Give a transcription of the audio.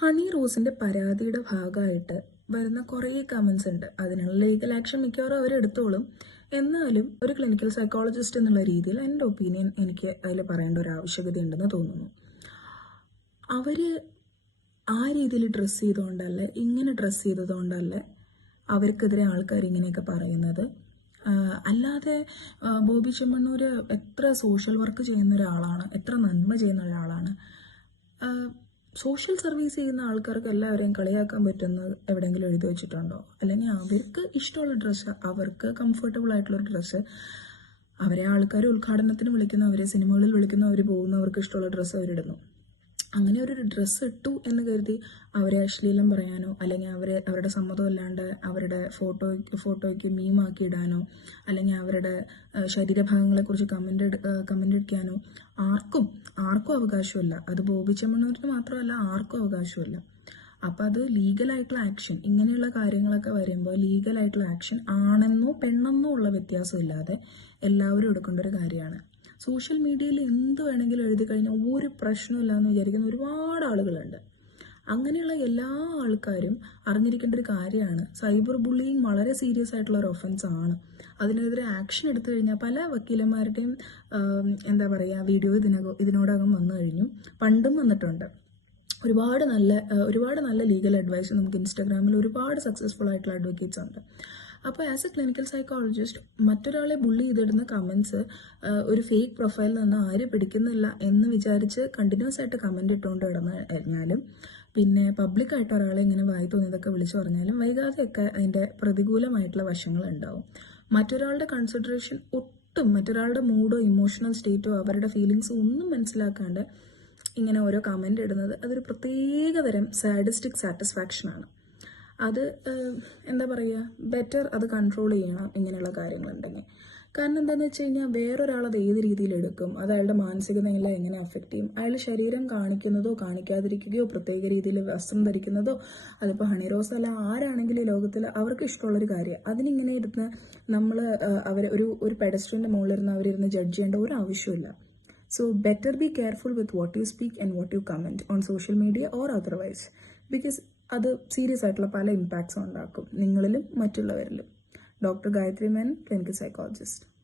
Honey റോസിന്റെ പരാതിയുടെ ഭാഗമായിട്ട് വരുന്ന കുറേ കമൻസ് ഉണ്ട്. അതിനുള്ള ലീഗൽ ആക്ഷൻ മിക്കവാറും അവരെടുത്തോളും എന്നാലും ഒരു ക്ലിനിക്കൽ സൈക്കോളജിസ്റ്റ് എന്നുള്ള രീതിയിൽ എന്റെ ഒപ്പീനിയൻ എനിക്ക് അതിൽ പറയേണ്ട ഒരു ആവശ്യകത ഉണ്ടെന്ന് തോന്നുന്നു. അവർ ആ രീതിയിൽ ഡ്രസ്സ് ചെയ്തുകൊണ്ടല്ല ഇങ്ങനെ ഡ്രസ്സ് ചെയ്തതുകൊണ്ടല്ല അവർക്കെതിരെ ആൾക്കാർ ഇങ്ങനെയൊക്കെ പറയുന്നത്? അല്ലാതെ ബോബി ചെമ്മണ്ണൂർ എത്ര സോഷ്യൽ വർക്ക് ചെയ്യുന്ന ഒരാളാണ് എത്ര നന്മ ചെയ്യുന്ന ഒരാളാണ് സോഷ്യൽ സർവീസ് ചെയ്യുന്ന ആൾക്കാർക്ക് എല്ലാവരെയും കളിയാക്കാൻ പറ്റുന്നത് എവിടെയെങ്കിലും എഴുതി വെച്ചിട്ടുണ്ടോ? അല്ലെങ്കിൽ അവർക്ക് ഇഷ്ടമുള്ള ഡ്രസ്സ് അവർക്ക് കംഫർട്ടബിൾ ആയിട്ടുള്ള ഡ്രസ്സ് അവരെ ആൾക്കാർ ഉദ്ഘാടനത്തിന് വിളിക്കുന്ന അവരെ സിനിമകളിൽ വിളിക്കുന്ന അവർ പോകുന്ന അവർക്ക് ഇഷ്ടമുള്ള ഡ്രസ്സ് അവരിടുന്നു. അങ്ങനെ ഒരു ഡ്രസ്സ് ഇട്ടു എന്ന് കരുതി അവരെ അശ്ലീലം പറയാനോ അല്ലെങ്കിൽ അവരെ അവരുടെ സമ്മതം അല്ലാണ്ട് അവരുടെ ഫോട്ടോ ഫോട്ടോയ്ക്ക് മീമാക്കി ഇടാനോ അല്ലെങ്കിൽ അവരുടെ ശരീരഭാഗങ്ങളെക്കുറിച്ച് കമന്റ് കമന്റ് അടിക്കാനോ ആർക്കും ആർക്കും അവകാശമില്ല. അത് ബോബി ചെമ്മണ്ണൂരിന് മാത്രമല്ല ആർക്കും അവകാശമില്ല. അപ്പം അത് ലീഗലായിട്ടുള്ള ആക്ഷൻ ഇങ്ങനെയുള്ള കാര്യങ്ങളൊക്കെ വരുമ്പോൾ ലീഗലായിട്ടുള്ള ആക്ഷൻ ആണെന്നോ പെണ്ണെന്നോ ഉള്ള വ്യത്യാസമില്ലാതെ എല്ലാവരും എടുക്കേണ്ട ഒരു കാര്യമാണ്. സോഷ്യൽ മീഡിയയിൽ എന്ത് വേണമെങ്കിലും എഴുതി കഴിഞ്ഞാൽ ഒരു പ്രശ്നമില്ല എന്ന് വിചാരിക്കുന്ന ഒരുപാട് ആളുകളുണ്ട്. അങ്ങനെയുള്ള എല്ലാ ആൾക്കാരും അറിഞ്ഞിരിക്കേണ്ട ഒരു കാര്യമാണ് സൈബർ ബുള്ളിങ് വളരെ സീരിയസ് ആയിട്ടുള്ള ഒരു ഒഫൻസ് ആണ്. അതിനെതിരെ ആക്ഷൻ എടുത്തു കഴിഞ്ഞാൽ പല വക്കീലന്മാരുടെയും എന്താ പറയുക വീഡിയോ ഇതിനകം ഇതിനോടകം വന്നു കഴിഞ്ഞു. പണ്ടും വന്നിട്ടുണ്ട്. ഒരുപാട് നല്ല ഒരുപാട് നല്ല ലീഗൽ അഡ്വൈസ് നമുക്ക് ഇൻസ്റ്റാഗ്രാമിൽ ഒരുപാട് സക്സസ്ഫുൾ ആയിട്ടുള്ള അഡ്വക്കേറ്റ്സ് ഉണ്ട്. അപ്പോൾ ആസ് എ ക്ലിനിക്കൽ സൈക്കോളജിസ്റ്റ് മറ്റൊരാളെ ബുള്ളി ചെയ്തിടുന്ന കമൻസ് ഒരു ഫേക്ക് പ്രൊഫൈലിൽ നിന്ന് ആരും പിടിക്കുന്നില്ല എന്ന് വിചാരിച്ച് കണ്ടിന്യൂസ് ആയിട്ട് കമന്റ് ഇട്ടുകൊണ്ട് കിടന്നു കഴിഞ്ഞാലും പിന്നെ പബ്ലിക്കായിട്ട് ഒരാളെ ഇങ്ങനെ വായി തോന്നിയതൊക്കെ വിളിച്ചു പറഞ്ഞാലും വൈകാതെയൊക്കെ അതിന്റെ പ്രതികൂലമായിട്ടുള്ള വശങ്ങൾ ഉണ്ടാവും. മറ്റൊരാളുടെ കൺസിഡറേഷൻ ഒട്ടും മറ്റൊരാളുടെ മൂഡോ ഇമോഷണൽ സ്റ്റേറ്റോ അവരുടെ ഫീലിങ്സോ ഒന്നും മനസ്സിലാക്കാണ്ട് ഇങ്ങനെ ഓരോ കമന്റ് ഇടുന്നത് അതൊരു പ്രത്യേകതരം സാഡിസ്റ്റിക് സാറ്റിസ്ഫാക്ഷനാണ് അത് എന്താ ബെറ്റർ അത് കൺട്രോൾ ചെയ്യണം ഇങ്ങനെയുള്ള കാര്യങ്ങളുണ്ടെങ്കിൽ. കാരണം എന്താണെന്ന് വെച്ച് കഴിഞ്ഞാൽ വേറൊരാൾ അത് ഏത് രീതിയിൽ എടുക്കും? അത് അയാളുടെ നില എങ്ങനെ അഫക്റ്റ് ചെയ്യും? അയാൾ ശരീരം കാണിക്കുന്നതോ കാണിക്കാതിരിക്കുകയോ പ്രത്യേക രീതിയിൽ വസ്ത്രം ധരിക്കുന്നതോ അതിപ്പോൾ ഹണി റോസ് അല്ല ആരാണെങ്കിലും ലോകത്തിൽ അവർക്ക് ഇഷ്ടമുള്ളൊരു കാര്യം. അതിനിങ്ങനെ ഇരുന്ന് നമ്മൾ അവരെ ഒരു ഒരു പെഡസ്ട്രിന്റെ മുകളിലിരുന്ന് അവരിരുന്ന് ജഡ്ജ് ചെയ്യേണ്ട ഒരു ആവശ്യമില്ല so better be careful with what you speak and what you comment on social media or otherwise because അത് സീരിയസ് ആയിട്ടുള്ള പല ഇമ്പാക്ട്സും ഉണ്ടാക്കും നിങ്ങളിലും മറ്റുള്ളവരിലും. Doctor Gayathri Menon clinical psychologist